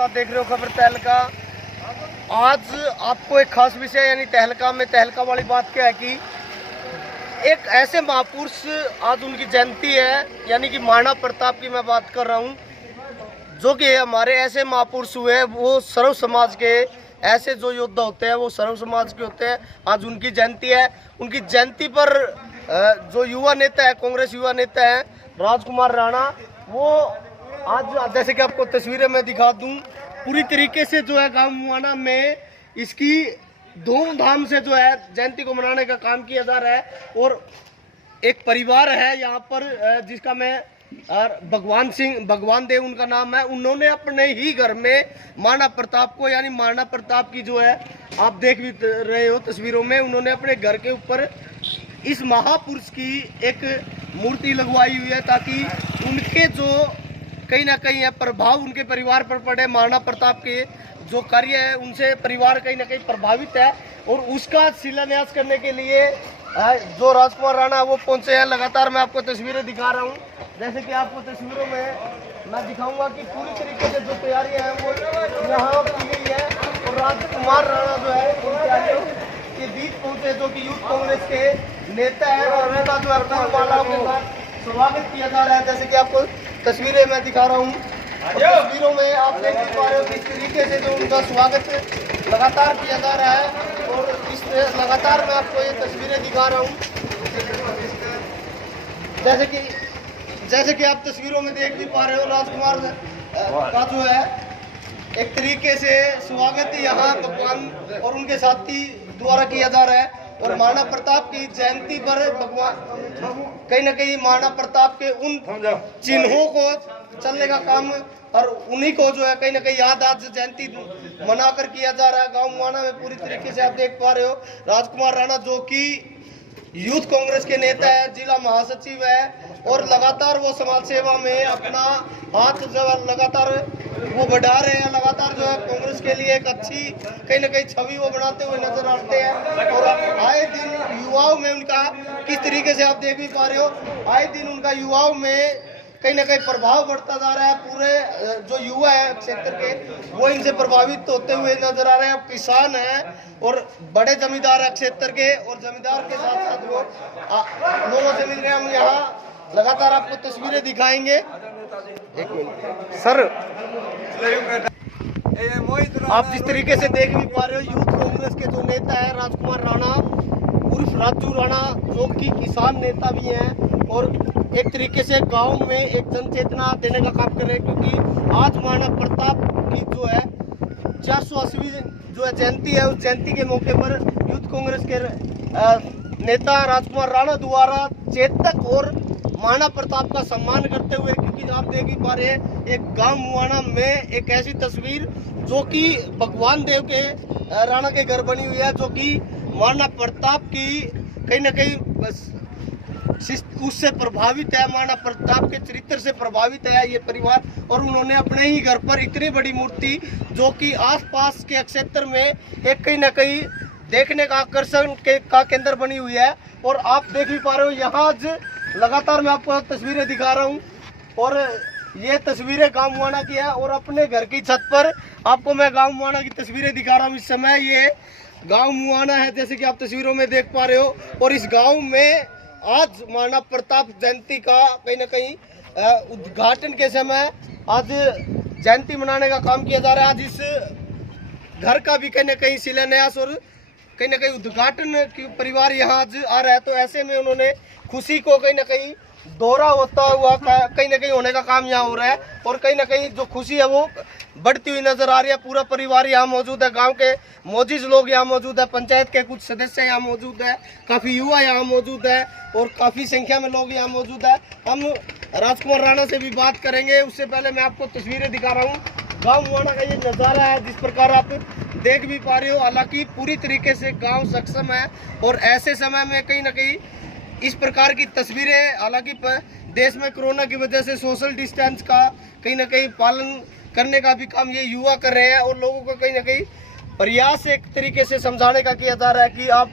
आप देख रहे हो खबर तहलका। आज आपको एक खास विषय यानी तहलका में तहलका वाली बात क्या है कि एक ऐसे महापुरुष आज उनकी जयंती है, यानी कि महाराणा प्रताप की मैं बात कर रहा हूँ, जो कि हमारे ऐसे महापुरुष हुए, वो सर्व समाज के ऐसे जो योद्धा होते हैं वो सर्व समाज के होते हैं। आज उनकी जयंती है। उनकी जयंती पर जो युवा नेता है, कांग्रेस युवा नेता है राजकुमार राणा, वो आज जैसे कि आपको तस्वीरें मैं दिखा दूं, पूरी तरीके से जो है गांव मुआना में इसकी धूमधाम से जो है जयंती को मनाने का काम किया जा रहा है। और एक परिवार है यहाँ पर जिसका मैं भगवान देव उनका नाम है, उन्होंने अपने ही घर में महाराणा प्रताप को, यानी महाराणा प्रताप की जो है आप देख भी रहे हो तस्वीरों में, उन्होंने अपने घर के ऊपर इस महापुरुष की एक मूर्ति लगवाई हुई है, ताकि उनके जो कहीं ना कहीं है प्रभाव उनके परिवार पर पड़े। महाराणा प्रताप के जो कार्य है उनसे परिवार कहीं ना कहीं प्रभावित है, और उसका शिलान्यास करने के लिए जो राजकुमार राणा वो पहुंचे हैं। लगातार मैं आपको तस्वीरें दिखा रहा हूं, जैसे कि आपको तस्वीरों में मैं दिखाऊंगा कि पूरी तरीके से जो तैयारियां हैं वो यहाँ की गई है। और राजकुमार राणा जो है तैयारियों के बीच पहुंचे, जो कि यूथ कांग्रेस के नेता है, और उनका जो है मालाओं के साथ स्वागत किया जा रहा है। जैसे कि आपको तस्वीरें मैं दिखा रहा हूँ, तस्वीरों में आप देख पा रहे हो किस तरीके से जो उनका स्वागत लगातार किया जा रहा है। और इस लगातार मैं आपको ये तस्वीरें दिखा रहा हूँ, जैसे कि आप तस्वीरों में देख भी पा रहे हो, राजकुमार का जो है एक तरीके से स्वागत यहाँ भगवान और उनके साथी द्वारा किया जा रहा है। और महाराणा प्रताप की जयंती पर भगवान कहीं ना कहीं महाराणा प्रताप के उन चिन्हों को चलने का काम और उन्हीं को जो है कहीं ना कहीं याद आज जयंती मनाकर किया जा रहा है गांव मुआना में। पूरी तरीके से आप देख पा रहे हो राजकुमार राणा जो कि यूथ कांग्रेस के नेता है, जिला महासचिव है, और लगातार वो समाज सेवा में अपना हाथ जो लगातार वो बढ़ा रहे हैं। लगातार जो है कांग्रेस के लिए एक अच्छी कहीं ना कहीं छवि वो बनाते हुए नजर आते हैं। और आए दिन युवाओं में उनका किस तरीके से आप देख भी पा रहे हो, आए दिन उनका युवाओं में कहीं ना कहीं प्रभाव बढ़ता जा रहा है। पूरे जो युवा है क्षेत्र के वो इनसे प्रभावित होते हुए नजर आ रहे हैं। किसान हैं और बड़े जमींदार है क्षेत्र के, और जमींदार के साथ साथ वो लोगों से मिल रहे हैं। हम यहाँ लगातार आपको तस्वीरें दिखाएंगे। एक मिनट सर, आप जिस तरीके से देख भी पा रहे हो, यूथ कांग्रेस के जो नेता है राजकुमार राणा उर्फ राजू राणा, जो कि किसान नेता भी हैं, और एक तरीके से गांव में एक जन चेतना देने का काम कर रहे हैं। क्योंकि आज महाराणा प्रताप की जो है 480वीं जो है जयंती है, उस जयंती के मौके पर यूथ कांग्रेस के नेता राजकुमार राणा द्वारा चेतक और महाराणा प्रताप का सम्मान करते हुए, क्योंकि आप देख ही पा रहे हैं एक गांव मुआना में एक ऐसी तस्वीर जो कि भगवान देव के राणा के घर बनी हुई है, जो कि महाराणा प्रताप की कहीं ना कहीं उससे प्रभावित है, महाराणा प्रताप के चरित्र से प्रभावित है ये परिवार। और उन्होंने अपने ही घर पर इतनी बड़ी मूर्ति जो कि आसपास के क्षेत्र में एक कहीं ना कहीं देखने का आकर्षण का केंद्र बनी हुई है। और आप देख भी पा रहे हो यहाँ आज लगातार मैं आपको तस्वीरें दिखा रहा हूँ, और ये तस्वीरें गांव मुआना की है। और अपने घर की छत पर आपको मैं गांव मुआना की तस्वीरें दिखा रहा हूँ। इस समय ये गांव मुआना है, जैसे कि आप तस्वीरों में देख पा रहे हो। और इस गांव में आज महाराणा प्रताप जयंती का कहीं ना कहीं उद्घाटन के समय आज जयंती मनाने का काम किया जा रहा है। आज इस घर का भी कहीं ना कहीं शिलान्यास और कहीं ना कहीं उद्घाटन की परिवार यहाँ आज आ रहा है। तो ऐसे में उन्होंने खुशी को कहीं ना कहीं दोहरा होता हुआ कहीं ना कहीं होने का काम यहाँ हो रहा है। और कहीं ना कहीं जो खुशी है वो बढ़ती हुई नजर आ रही है। पूरा परिवार यहाँ मौजूद है, गांव के मौजूद लोग यहाँ मौजूद है, पंचायत के कुछ सदस्य यहाँ मौजूद है, काफ़ी युवा यहाँ मौजूद है, और काफ़ी संख्या में लोग यहाँ मौजूद है। हम राजकुमार राणा से भी बात करेंगे, उससे पहले मैं आपको तस्वीरें दिखा रहा हूँ। गाँव मुआना का ये नज़ारा है जिस प्रकार आप देख भी पा रहे हो। हालांकि पूरी तरीके से गाँव सक्षम है, और ऐसे समय में कहीं ना कहीं इस प्रकार की तस्वीरें, हालांकि देश में कोरोना की वजह से सोशल डिस्टेंस का कहीं ना कहीं पालन करने का भी काम ये युवा कर रहे हैं, और लोगों को कहीं ना कहीं प्रयास एक तरीके से समझाने का किया जा रहा है कि आप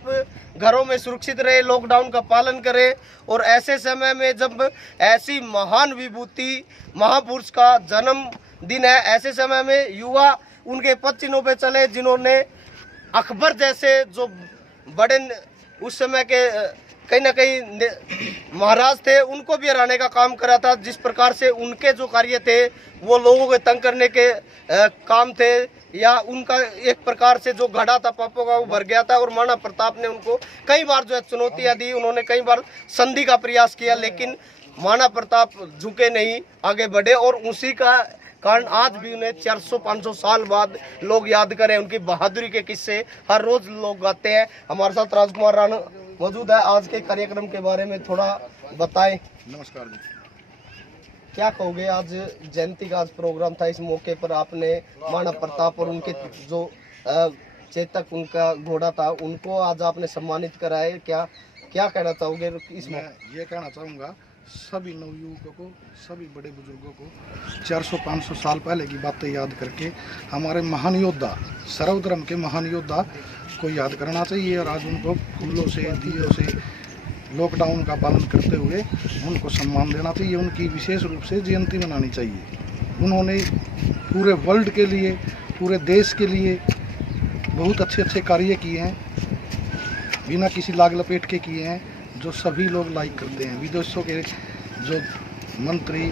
घरों में सुरक्षित रहे, लॉकडाउन का पालन करें। और ऐसे समय में जब ऐसी महान विभूति महापुरुष का जन्म दिन है। ऐसे समय में युवा उनके पद चिन्हों पे चले जिन्होंने अकबर जैसे जो बड़े उस समय के कहीं ना कहीं महाराज थे उनको भी हराने का काम करा था। जिस प्रकार से उनके जो कार्य थे वो लोगों को तंग करने के काम थे, या उनका एक प्रकार से जो घड़ा था पापों का वो भर गया था, और महाराणा प्रताप ने उनको कई बार जो है चुनौतियां दी, उन्होंने कई बार संधि का प्रयास किया, लेकिन महाराणा प्रताप झुके नहीं, आगे बढ़े, और उसी का कारण आज भी उन्हें 400-500 साल बाद लोग याद करें। उनकी बहादुरी के किस्से हर रोज लोग गाते हैं। हमारे साथ राजकुमार राणा मौजूद है। आज के कार्यक्रम के बारे में थोड़ा बताएं। नमस्कार जी। क्या कहोगे, आज जयंती का आज प्रोग्राम था, इस मौके पर आपने महाराणा प्रताप और उनके जो चेतक उनका घोड़ा था उनको आज आपने सम्मानित करा है, क्या कहना चाहोगे इस मैं ये कहना चाहूँगा सभी नवयुवकों को, सभी बड़े बुजुर्गों को 400-500 साल पहले की बातें याद करके हमारे महान योद्धा, सर्वधर्म के महान योद्धा को याद करना चाहिए, और आज उनको फूलों से, दियों से, लॉकडाउन का पालन करते हुए उनको सम्मान देना चाहिए। उनकी विशेष रूप से जयंती मनानी चाहिए। उन्होंने पूरे वर्ल्ड के लिए, पूरे देश के लिए बहुत अच्छे अच्छे कार्य किए हैं, बिना किसी लाग लपेट के किए हैं, जो सभी लोग लाइक करते हैं। विदेशों के जो मंत्री,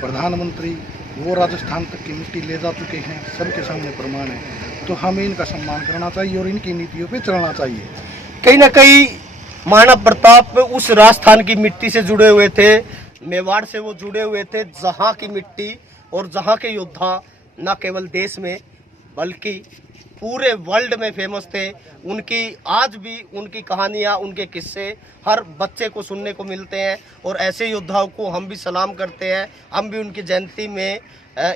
प्रधानमंत्री, वो राजस्थान तक की मिट्टी ले जा चुके हैं, सबके सामने प्रमाण है। तो हमें इनका सम्मान करना चाहिए और इनकी नीतियों पे चलना चाहिए। कहीं ना कहीं महाराणा प्रताप उस राजस्थान की मिट्टी से जुड़े हुए थे, मेवाड़ से वो जुड़े हुए थे, जहाँ की मिट्टी और जहाँ के योद्धा न केवल देश में बल्कि पूरे वर्ल्ड में फेमस थे। उनकी आज भी उनकी कहानियाँ, उनके किस्से हर बच्चे को सुनने को मिलते हैं, और ऐसे योद्धाओं को हम भी सलाम करते हैं। हम भी उनकी जयंती में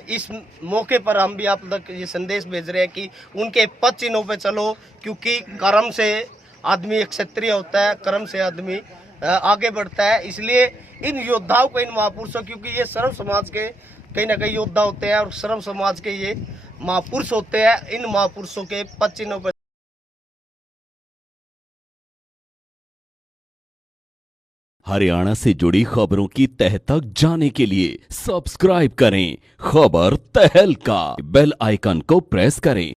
इस मौके पर हम भी आप तक ये संदेश भेज रहे हैं कि उनके पद चिन्हों पे चलो, क्योंकि कर्म से आदमी एक क्षत्रिय होता है, कर्म से आदमी आगे बढ़ता है। इसलिए इन योद्धाओं को, इन महापुरुषों, क्योंकि ये सर्व समाज के कहीं ना कहीं योद्धा होते हैं और सर्व समाज के ये महापुरुष होते हैं, इन महापुरुषों के पद चिन्हों पर हरियाणा से जुड़ी खबरों की तह तक जाने के लिए सब्सक्राइब करें खबर तहलका, बेल आइकन को प्रेस करें।